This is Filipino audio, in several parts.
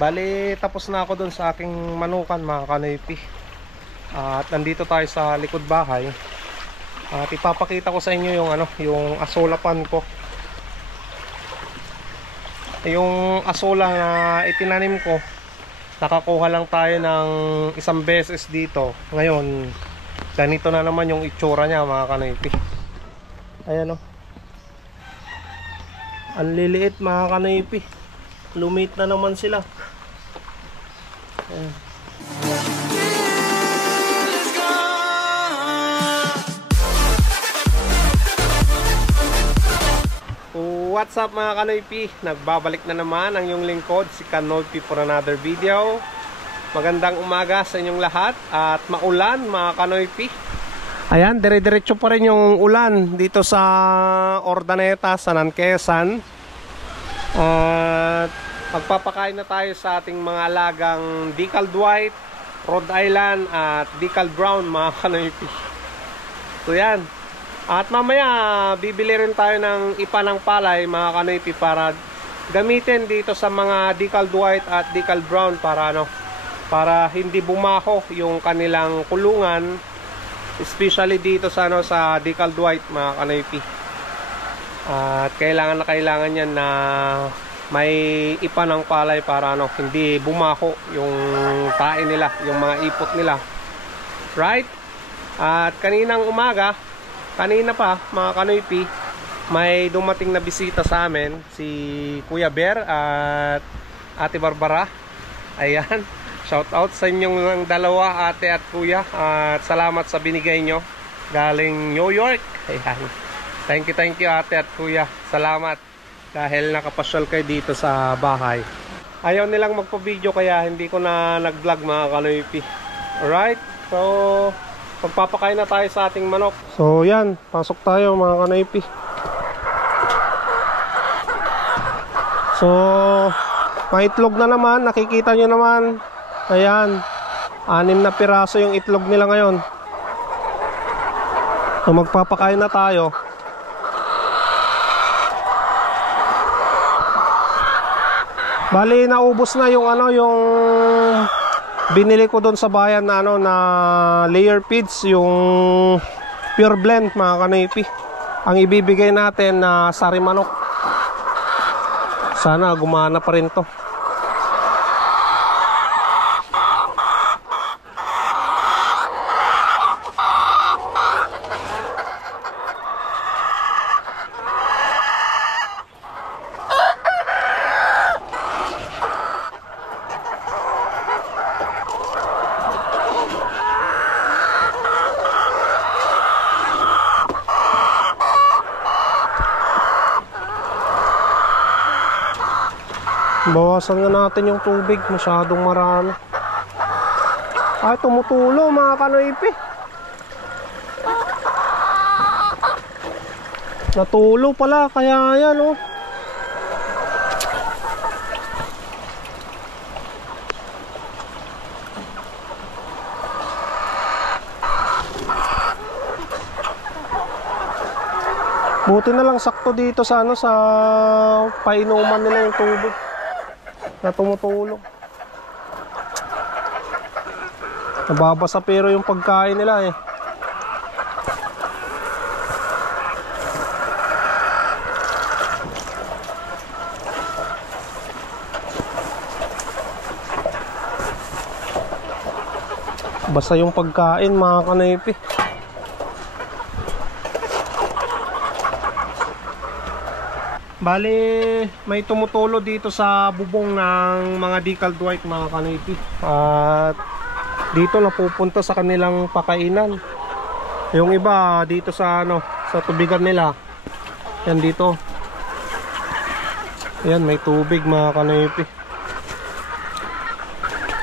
Bali, tapos na ako dun sa aking manukan mga kanoypi. At nandito tayo sa likod bahay. At ipapakita ko sa inyo yung yung asulapan ko. Yung asula na itinanim ko, nakakuha lang tayo ng isang beses dito. Ngayon, ganito na naman yung itsura niya mga kanoypi. Ayan o. Ang liliit mga kanoypi. Lumit na naman sila. Ayan. What's up mga kanoypi? Nagbabalik na naman ang iyong lingkod, si Kanoypi, for another video. Magandang umaga sa inyong lahat. At maulan mga kanoypi. Ayan, dire-diretso pa rin yung ulan dito sa Ordaneta, San Quezon. At magpapakain na tayo sa ating mga alagang Decaled White, Rhode Island at Decaled Brown mga kanoypi. So yan. At mamaya bibili rin tayo ng ipa ng palay mga kanoypi para gamitin dito sa mga Decaled White at Decaled Brown para hindi bumaho yung kanilang kulungan, especially dito sa sa Decaled White mga kanoypi. At kailangan yan na may ipa ng palay para hindi bumaho yung tae nila, yung mga ipot nila. Right? At kanina pa mga kanoypi, may dumating na bisita sa amin, si Kuya Bear at Ate Barbara. Ayan, shout out sa inyong dalawa, ate at kuya, at salamat sa binigay nyo galing New York. Ayan, thank you ate at kuya, salamat dahil nakapasyal kayo dito sa bahay. Ayaw nilang magpa-video kaya hindi ko na nag-vlog mga kanoypi. Alright, so pagpapakain na tayo sa ating manok. So yan, pasok tayo mga kanoypi. So may itlog na naman, nakikita nyo naman. Ayan, 6 na piraso yung itlog nila ngayon. So magpapakain na tayo. Bali naubos na yung yung binili ko doon sa bayan na na layer feeds, yung pure blend mga kanoypi. Ang ibibigay natin na sari manok. Sana gumana pa rin to. Bawasan nga natin yung tubig, masyadong marami. Ay, tumutulo mga kanoypi. Natulo pala, kaya yan oh. Buti na lang sakto dito sa sa painuman nila yung tubig na tumutulong. Nababasa pero yung pagkain nila eh. Basta yung pagkain mga kanoypi. Bali, may tumutulo dito sa bubong ng mga Decaled White mga kanoypi. At dito napupunta sa kanilang pakainan. Yung iba dito sa sa tubigan nila. Yan dito. Yan, may tubig mga kanoypi.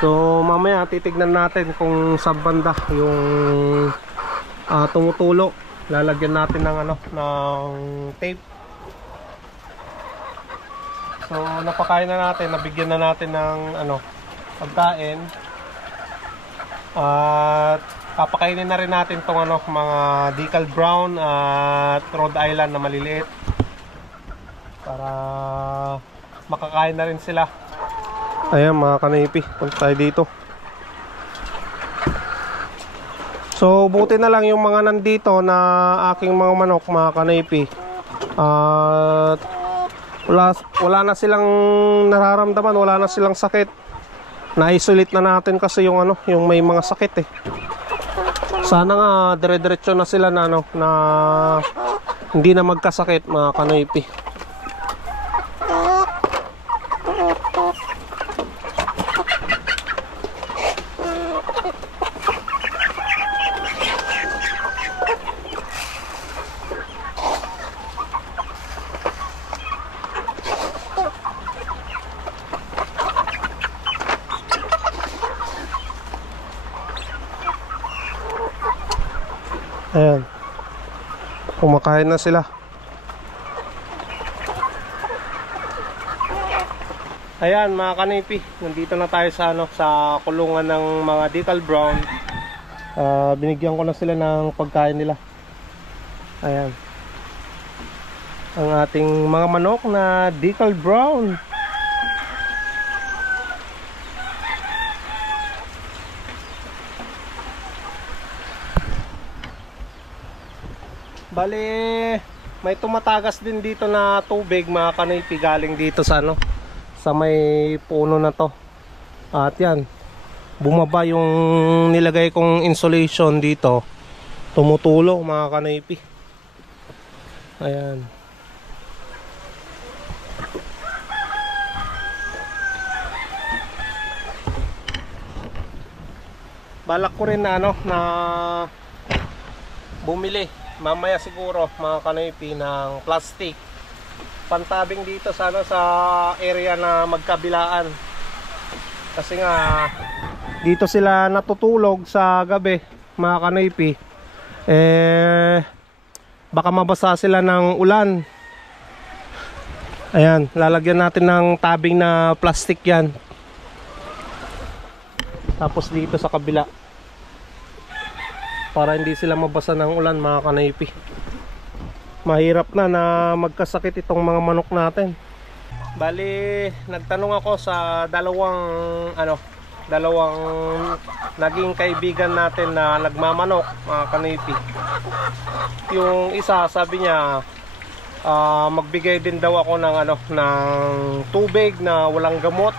So mamaya titignan natin kung sa banda yung tumutulo. Lalagyan natin ng ng tape. So napakain na natin, nabigyan na natin ng pagkain. At papakainin na rin natin tong mga Decaled Brown at Rhode Island na maliliit para makakain na rin sila. Ayan mga kanipi, punta tayo dito. So buti na lang yung mga nandito na aking mga manok mga kanipi, at wala na silang nararamdaman, wala na silang sakit. Na-isolate na natin kasi yung yung may mga sakit eh. Sana nga dire-diretso na sila na na hindi na magkasakit mga kanipi. Ayan, kumakain na sila. Ayan mga kanipi, nandito na tayo sa sa kulungan ng mga decal brown. Binigyan ko na sila ng pagkain nila. Ayan, ang ating mga manok na decal brown. Bali, may tumatagas din dito na tubig mga kanipi, galing dito sa sa may puno na to. At yan, bumaba yung nilagay kong insulation dito, tumutulo mga kanipi. Ayan. Balak ko rin na na bumili mamaya siguro mga kanipi ng plastic pantabing dito sa sa area na magkabilaan, kasi nga dito sila natutulog sa gabi mga kanipi, baka mabasa sila ng ulan. Ayan, lalagyan natin ng tabing na plastic yan. Tapos dito sa kabila, para hindi sila mabasa ng ulan mga kanipi. Mahirap na magkasakit itong mga manok natin. Bali, nagtanong ako sa dalawang naging kaibigan natin na nagmamanok mga kanipi. Yung isa sabi niya magbigay din daw ako ng ng tubig na walang gamot.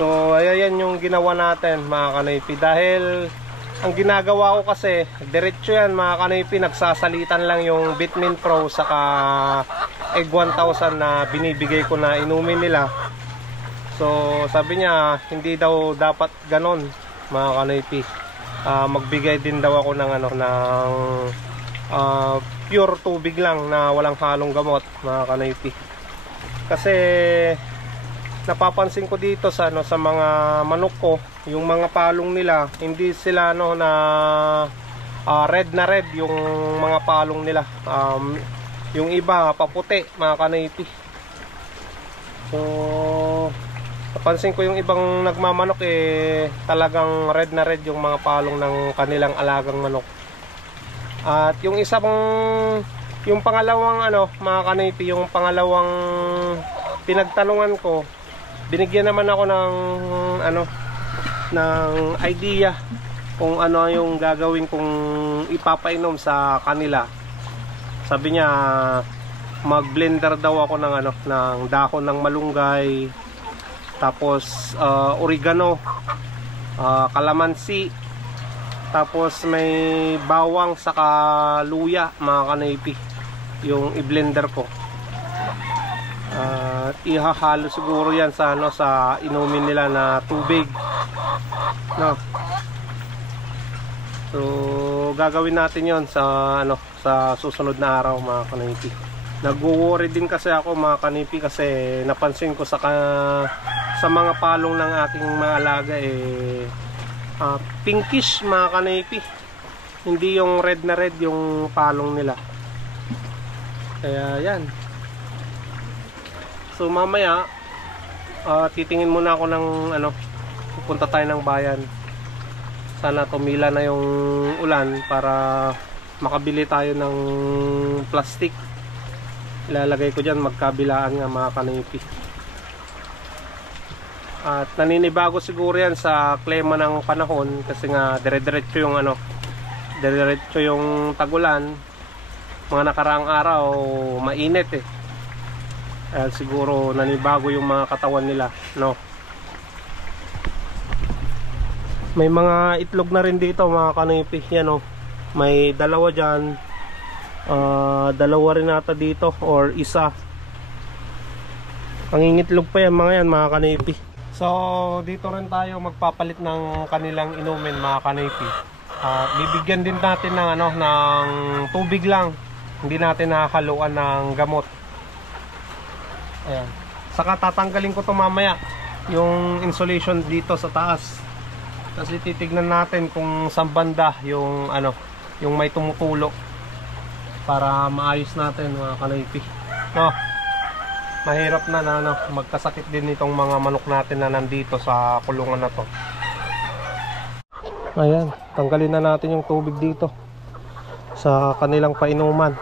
So ayan yung ginawa natin mga kanipi, dahil ang ginagawa ko kasi diretso yan mga kanipi, nagsasalitan lang yung Vitamin Pro saka Egg 1000 na binibigay ko na inumin nila. So sabi niya hindi daw dapat ganon mga kanipi, magbigay din daw ako ng ng pure tubig lang na walang halong gamot mga kanipi. Kasi napapansin ko dito sa sa mga manok ko, yung mga palong nila hindi sila na red na red yung mga palong nila, yung iba paputi mga kanipi. So napansin ko yung ibang nagmamanok talagang red na red yung mga palong ng kanilang alagang manok. At yung yung pangalawang mga kanipi, yung pangalawang pinagtanungan ko, binigyan naman ako ng idea kung ano yung gagawin kong ipapainom sa kanila. Sabi niya mag-blender daw ako ng ng dahon ng malunggay, tapos oregano, kalamansi, tapos may bawang saka luya mga kanipi, yung i-blender ko. At ihahalo siguro yan sa sa inumin nila na tubig, no? So gagawin natin yon sa sa susunod na araw mga kanipi. Nagwo-worry din kasi ako mga kanipi, kasi napansin ko sa mga palong ng aking mga alaga pinkish mga kanipi, hindi yung red na red yung palong nila. Kaya yan. So mamaya titingin muna ako ng pupunta tayo ng bayan. Sana tumila na yung ulan para makabili tayo ng plastic. Ilalagay ko dyan magkabilaan nga mga kanipi. At naninibago siguro yan sa klima ng panahon kasi nga dire-diretso yung dire-diretso yung tagulan. Mga nakaraang araw mainit eh. Siguro nanibago yung mga katawan nila, no. May mga itlog na rin dito mga kanipi, yan oh. May dalawa diyan. Dalawa rin ata dito or isa. Pangingitlog pa yan mga kanipi. So dito rin tayo magpapalit ng kanilang inumin mga kanipi. Bibigyan din natin ng ng tubig lang. Hindi natin nakahaluan ng gamot. Ayan. Saka tatanggalin ko to mamaya yung insulation dito sa taas. Kasi titignan natin kung saan banda yung yung may tumutulo para maayos natin mga kanipi. No. Mahirap na magkasakit din itong mga manok natin na nandito sa kulungan na to. Ayan, tanggalin na natin yung tubig dito sa kanilang painuman.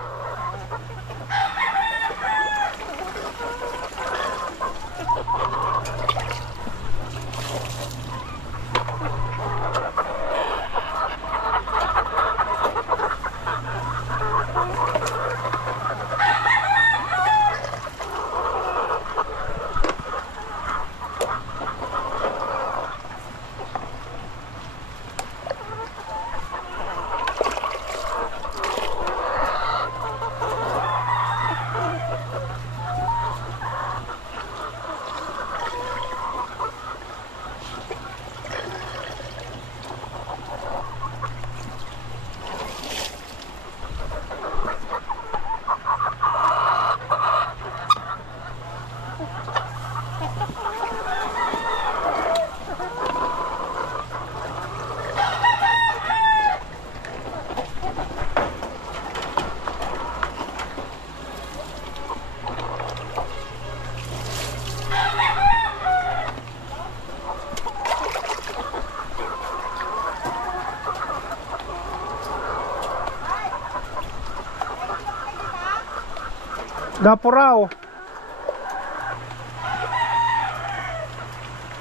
Gapuraw.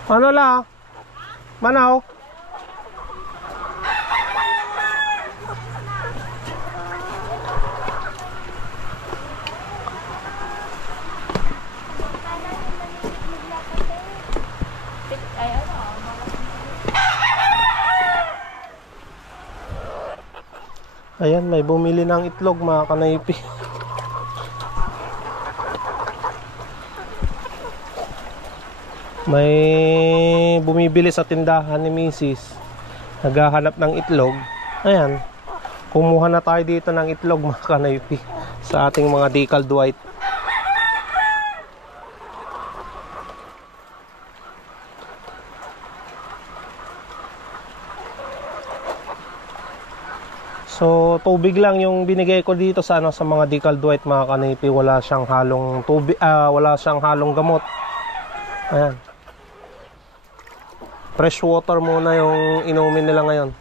Ano la? Manaw? Ayan, may bumili ng itlog mga kanaypi. May bumibili sa tindahan ni Mrs. Naghahanap ng itlog. Ayan, kumuha na tayo dito ng itlog mga kanaypi sa ating mga decaled white. So tubig lang yung binigay ko dito sa sa mga decaled white mga kanaypi. Wala siyang halong tubig, wala siyang halong gamot. Ayan. Fresh water muna yung inumin nila ngayon.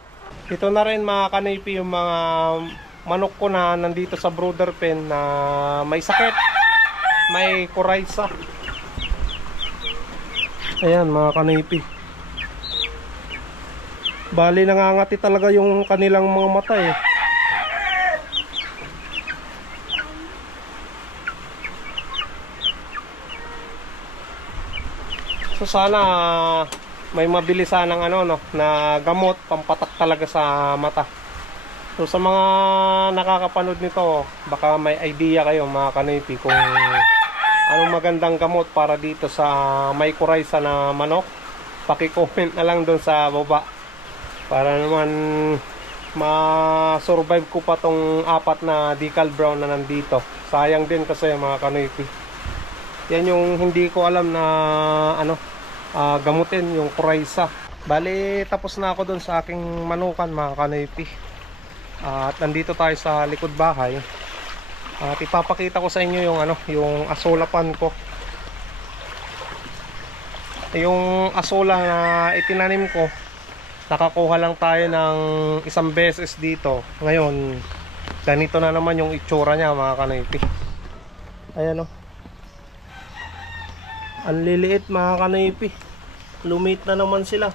Ito na rin mga kanaypi yung mga manok ko na nandito sa brooder pen na may sakit, may coryza. Ayan mga kanaypi. Bali nangangati talaga yung kanilang mga mata eh. So sana may mabili sanang na gamot pampatak talaga sa mata. So sa mga nakakapanood nito, baka may idea kayo mga kanaypi kung anong magandang gamot para dito sa may coryza na manok. Paki-comment na lang doon sa baba para naman ma-survive ko pa tong 4 na decaled brown na nandito. Sayang din kasi mga kanaypi. Yan yung hindi ko alam na gamutin yung coryza. Bali tapos na ako doon sa aking manukan mga kanaypi. At nandito tayo sa likod bahay. At ipapakita ko sa inyo yung yung asolapan ko. Yung asola na itinanim ko, nakakuha lang tayo ng isang beses dito. Ngayon ganito na naman yung itsura niya mga kanaypi. Ayan ang liliit mga kanaypi. Lumit na naman sila.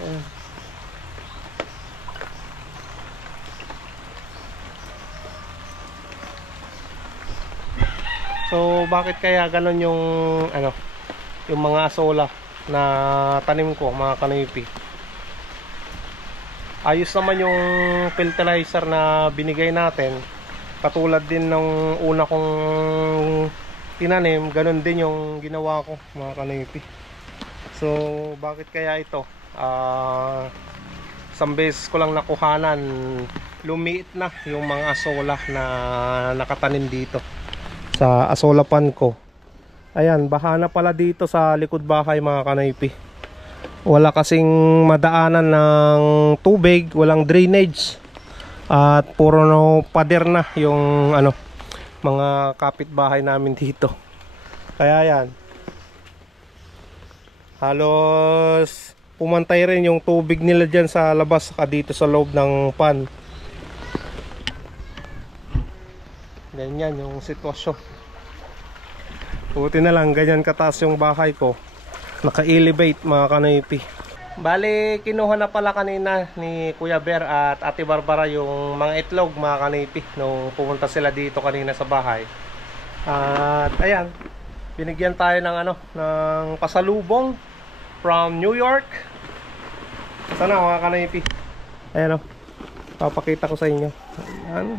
Ayan. So bakit kaya ganon yung ano, yung mga asola na tanim ko, mga kanoypi? Ayos naman yung fertilizer na binigay natin. Katulad din ng una kong tinanim, ganon din yung ginawa ko, mga kanoypi. So bakit kaya ito? Isang beses ko lang nakuhanan, lumiit na yung mga asola na nakatanim dito sa asolapan ko. Ayan, baha na pala dito sa likod bahay, mga kanoypi. Wala kasing madaanan ng tubig, walang drainage. At puro no pader na yung ano, mga kapitbahay namin dito. Kaya yan, halos pumantay rin yung tubig nila dyan sa labas saka dito sa loob ng pan. Ganyan yung sitwasyon. Buti na lang ganyan kataas yung bahay ko, naka-elevate, mga kanoypi. Bali kinuha na pala kanina ni Kuya Bear at Ate Barbara yung mga itlog, mga kanoypi, nung pumunta sila dito kanina sa bahay. At ayan, binigyan tayo ng ano, ng pasalubong from New York. Sana, mga kanoypi. Ayan o, papakita ko sa inyo. Ayan.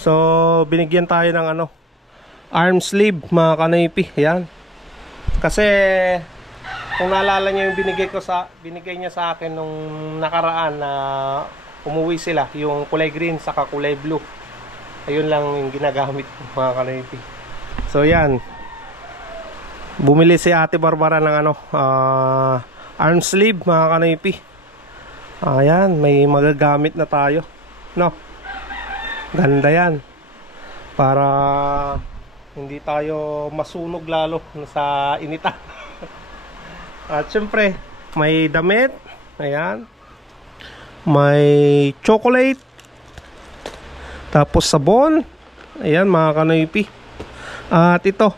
So binigyan tayo ng ano, arm sleeve, mga kanoypi. Ayan. Kasi kung naalala nyo yung binigay niya sa akin nung nakaraan na umuwi sila, yung kulay green saka kulay blue. Ayun lang yung ginagamit, mga kanoypi. So yan, bumili si Ate Barbara ng ano, arm sleeve, mga kanoypi. Ayan, may magagamit na tayo, no? Ganda yan, para hindi tayo masunog lalo sa initan. At syempre may damit. Ayan, may chocolate, tapos sabon. Ayan, mga kanoypi. At ito,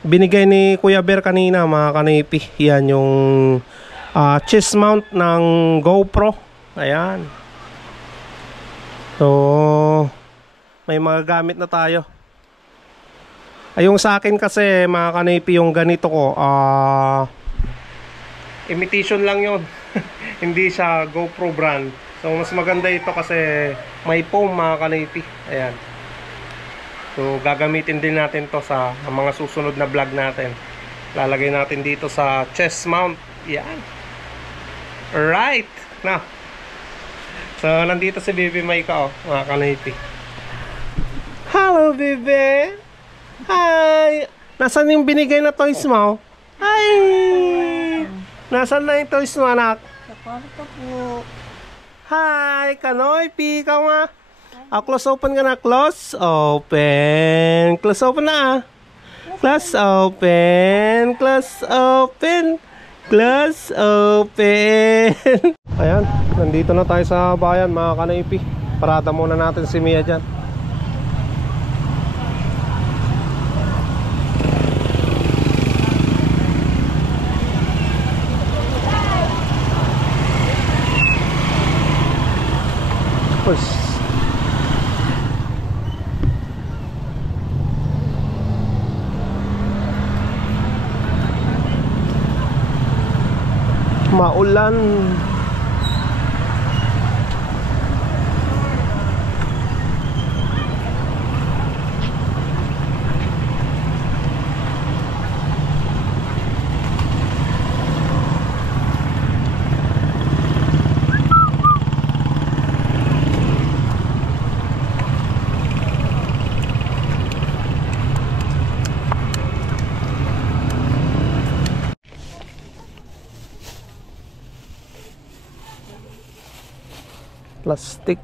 binigay ni Kuya Bear kanina, mga kanoypi. Yan yung chest mount ng GoPro. Ayan. So may magagamit na tayo. Ay, yung sa akin kasi, mga kanoypi, yung ganito ko, imitation lang yun. Hindi siya GoPro brand. So mas maganda ito kasi may foam, mga kanoypi. Ayan. So gagamitin din natin to sa mga susunod na vlog natin. Lalagay natin dito sa chest mount. Yan. Right. Now, so nandito si Baby Maika, oh, mga kanoypi. Hello, Baby. Hi. Nasaan yung binigay na toys mo? Hi. Nasaan na yung toys mo, anak? Sa kwarto po. Hi, kanoypi. Ikaw nga. Close open ka na. Close open. Close open na. Close open. Close open. Close open. Ayan, nandito na tayo sa bayan, mga kanoypi. Parada muna natin si Mia dyan. Maulan. Plastic.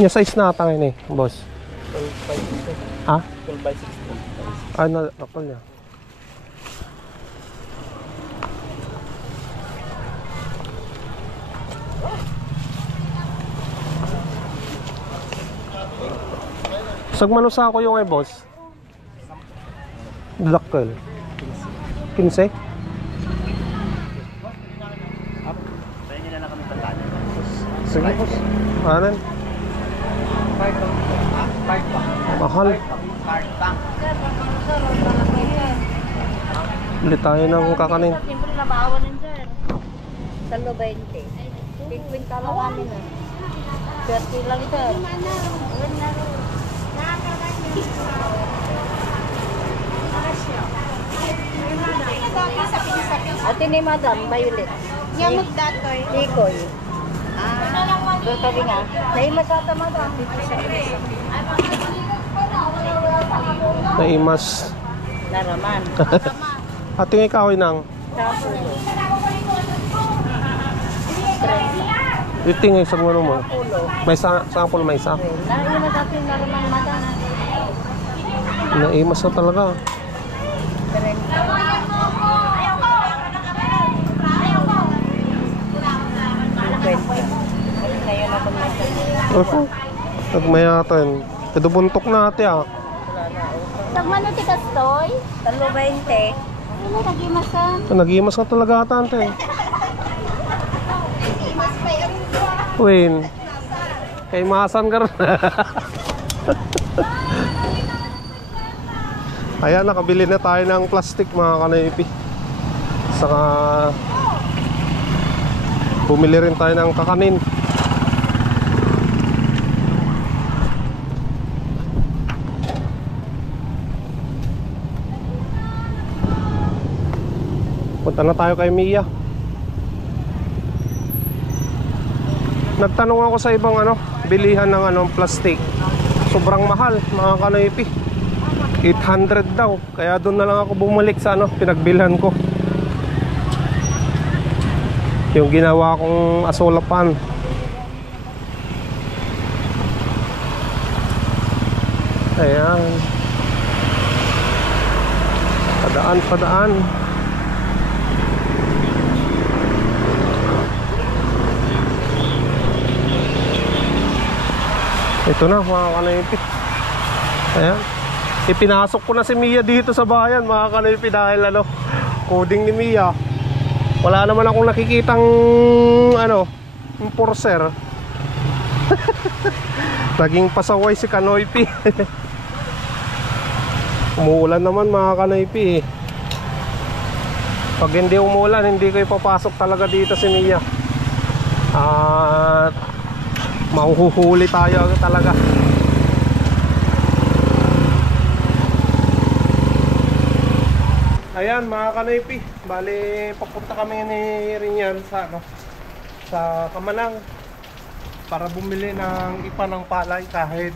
Yung size na atang ini, boss. 12 by 16. Ha? 12 by 16. Ano, nakol niya. Sagmano sa ako yung boss. Dakkel. 15? Tayo nila na kami tandaan. Sige boss. Anan? 5 mahal. Bili tayo ng kakanin. Siyempre nabawan din sir. Talo 20. Tigwinta lang namin eh. 30 lang sir. Ate ni Madam, Violet. Yamot datoy. Tikoy. Doon kami nga. Naimasata Madam. Dito sa Pisa. Naimas. Naraman. At yung ikaw nang Kapulo. itingay sa ano mo. Pulo. May sample may isa. Naimas natin Naraman Madam. Naimas na talaga. 30. Ngayon ako may Opo. Nagmayatan. Ito buntok na ate ah. Sagmano ti kastoy? Talo 20. Ano nagimasan? Nagimas ka talaga ata ante. Win. Kay masan ka rin. Ayan, nakabili na tayo ng plastic mga kanaypi. Saka bumili rin tayo ng kakanin. Punta na tayo kay Mia. Nagtanong ako sa ibang bilihan ng plastic. Sobrang mahal mga kanaypi. 800 daw. Kaya doon na lang ako bumalik sa pinagbilhan ko. Yung ginawa kong asolapan. Ayan. Padaan, padaan. Ito na mga kanaypi. Ayan. Ipinasok ko na si Mia dito sa bayan mga kanaypi dahil coding ni Mia. Wala naman akong nakikitang enforcer. Naging pasaway si Kanoypi. Umuulan naman mga kanaypi. Pag hindi umuulan, hindi ko ipapasok talaga dito si Mia. At mahuhuli tayo talaga. Ayan mga kanaypi, bali papunta kami ni Rinyan sa Kamanang para bumili ng ipa ng palay kahit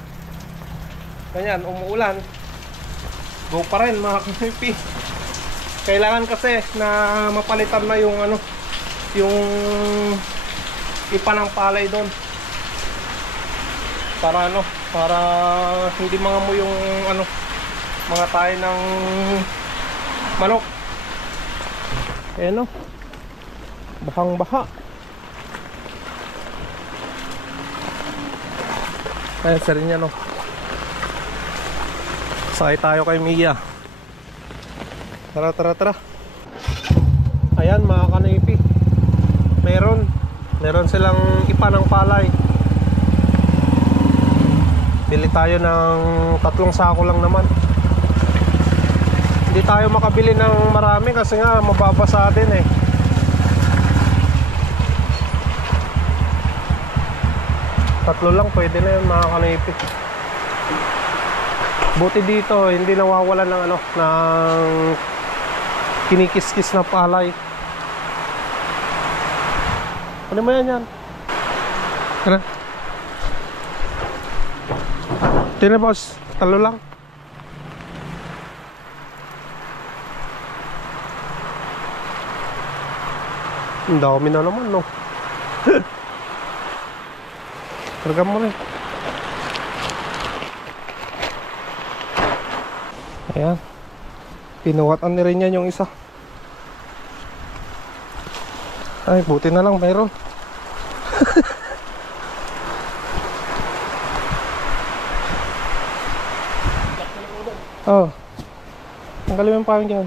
ganyan umuulan. Go pa rin mga kanaypi. Kailangan kasi na mapalitan na yung yung ipa ng palay doon. Para para hindi mga mo yung mga tayo ng manok. Ayan bahang baha. Ayan sa rin yan sakay tayo kay Mia. Tara tara tara. Ayan mga kanaypi, meron silang ipa ng palay. Bili tayo ng 3 sako lang naman. Hindi tayo makabili ng marami kasi nga mababasa din eh. Tatlo lang pwede na yun mga kanaypi. Buti dito hindi nawawalan ng ng kinikis-kis na palay. Ano mo yan? Ano? Ito na boss, talo lang. Ang dami na naman Karga mo rin. Ayan. Pinuwatan ni rin yan yung isa. Ay, buti na lang mayroon. Oh. Tanggalin mo yung pawing dyan.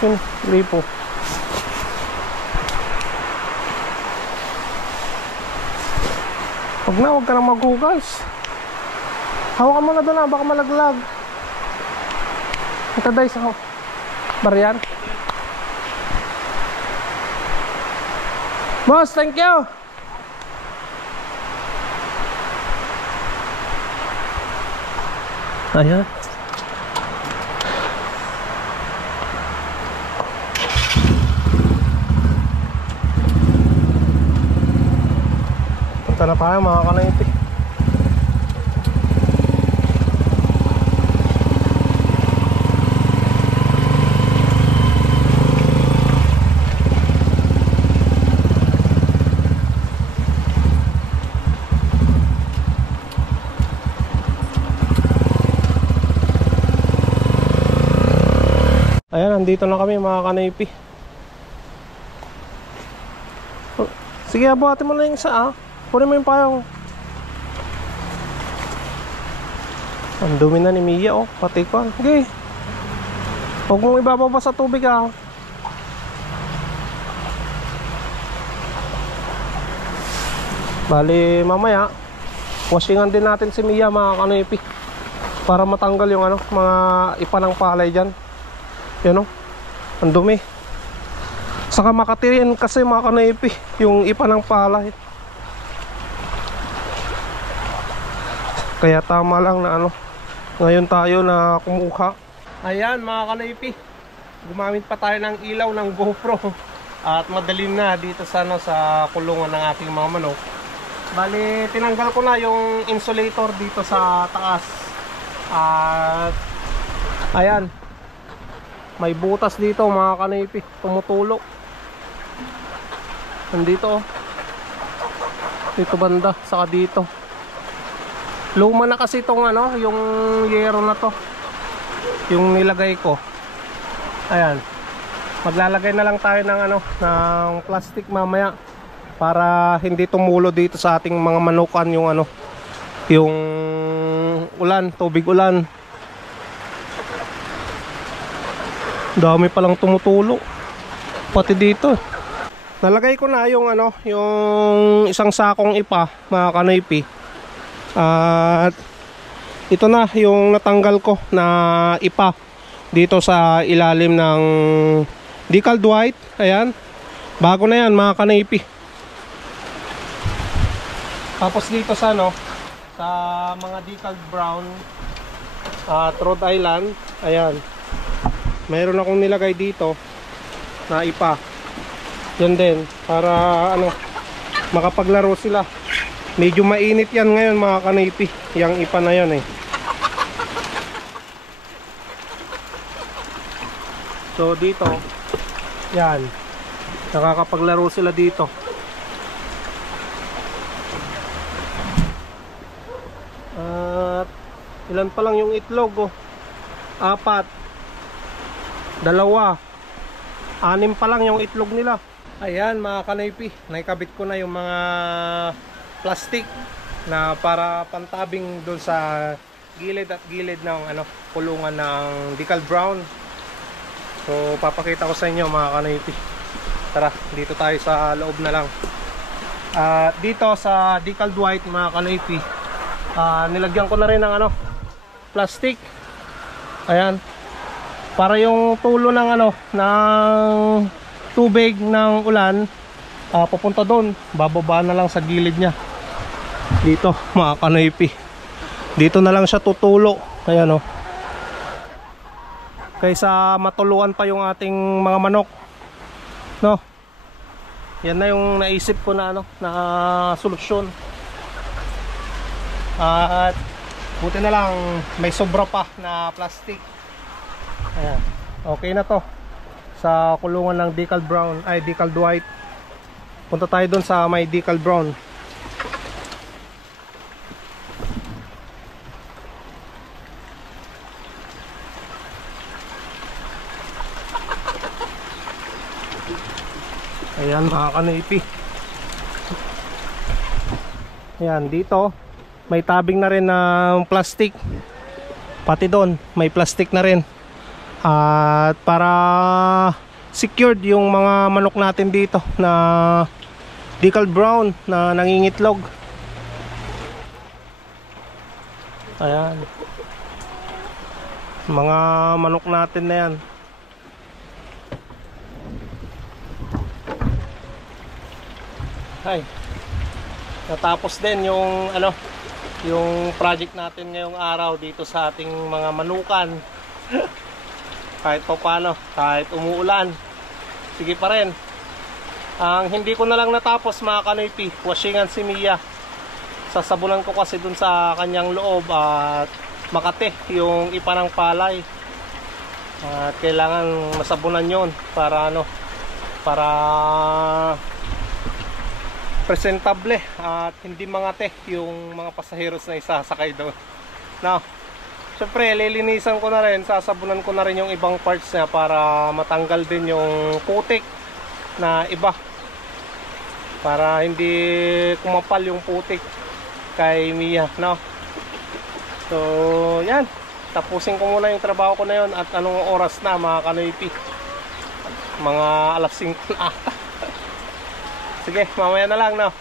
Yun, gripo. Huwag ka na maghugas. Hawakan mo na doon baka malaglag. Ito day sa baryan. Boss, thank you. Ayan. Punta na tayo mga kanayti. Ayan, nandito na kami mga kanaypi. Sige, buhatin mo na yung isa Kunin mo yung payong. Ang dumi na ni Mia pati ko. Okay. Huwag mong ibababa sa tubig Bali mamaya washingan din natin si Mia mga kanaypi, para matanggal yung mga ipanang palay dyan. Yan ang dumi. Saka makatirin kasi mga kanaypi yung ipa ng palay. Kaya tama lang na ngayon tayo na kumuha. Ayan mga kanaypi, gumamit pa tayo ng ilaw ng GoPro. At madalim na dito sa kulungan ng ating mga manok. Bali tinanggal ko na yung insulator dito sa taas. At ayan, may butas dito mga kanaypi, tumutulo. Nandito dito banda, saka dito. Luma na kasi itong yung yero na to, yung nilagay ko. Ayan, maglalagay na lang tayo ng ng plastic mamaya, para hindi tumulo dito sa ating mga manukan yung yung ulan, tubig ulan. Dami palang tumutulo pati dito. Nalagay ko na yung yung isang sakong ipa mga kanaypi. At ito na yung natanggal ko na ipa dito sa ilalim ng decaled white. Ayan, bago na yan mga kanaypi. Tapos dito sa sa mga decaled brown at Rhode Island, ayan, mayroon akong nilagay dito na ipa. Yan din, para makapaglaro sila. Medyo mainit yan ngayon mga kanaypi, yung ipa na yan So dito, yan, nakakapaglaro sila dito. At ilan pa lang yung itlog 4, 2, 6 pa lang yung itlog nila. Ayan mga kanaypi, naikabit ko na yung mga plastic na para pantabing doon sa gilid at gilid ng kulungan ng decaled brown. So papakita ko sa inyo mga kanaypi. Tara, dito tayo sa loob na lang. Dito sa decaled white mga kanaypi, nilagyan ko na rin ng plastic. Ayan, para yung tulo ng ng tubig ng ulan pupunta doon, bababa na lang sa gilid niya. Dito mga kanaypi, dito na lang siya tutulo. Ayan kaysa matuluan pa yung ating mga manok, yan na yung naisip ko na na solusyon. At buti na lang may sobra pa na plastic. Ayan, okay na to sa kulungan ng decaled brown, decaled white. Punta tayo doon sa may decaled brown. Ayan mga kanoypi. Ayan, dito may tabing na rin ng plastic. Pati doon may plastic na rin. At para secured yung mga manok natin dito na decal brown na nangingitlog. Ayan. Mga manok natin na yan. Ay. Natapos din yung yung project natin ngayong araw dito sa ating mga manukan. Kahit pa paano, kahit umuulan, sige pa rin. Ang hindi ko na lang natapos mga kanoypi, washingan si Mia. Sasabunan ko kasi dun sa kanyang loob at makate yung ipa ng palay. At kailangan masabunan yon para para presentable at hindi mangate yung mga pasaheros na isasakay doon. Now, syempre lilinisan ko na rin, sasabunan ko na rin yung ibang parts niya para matanggal din yung putik na iba, para hindi kumapal yung putik kay Mia, no? So yan, tapusin ko muna yung trabaho ko na yon. At anong oras na mga kanoypi? Mga alas 5 na ata. Sige, mamaya na lang, no?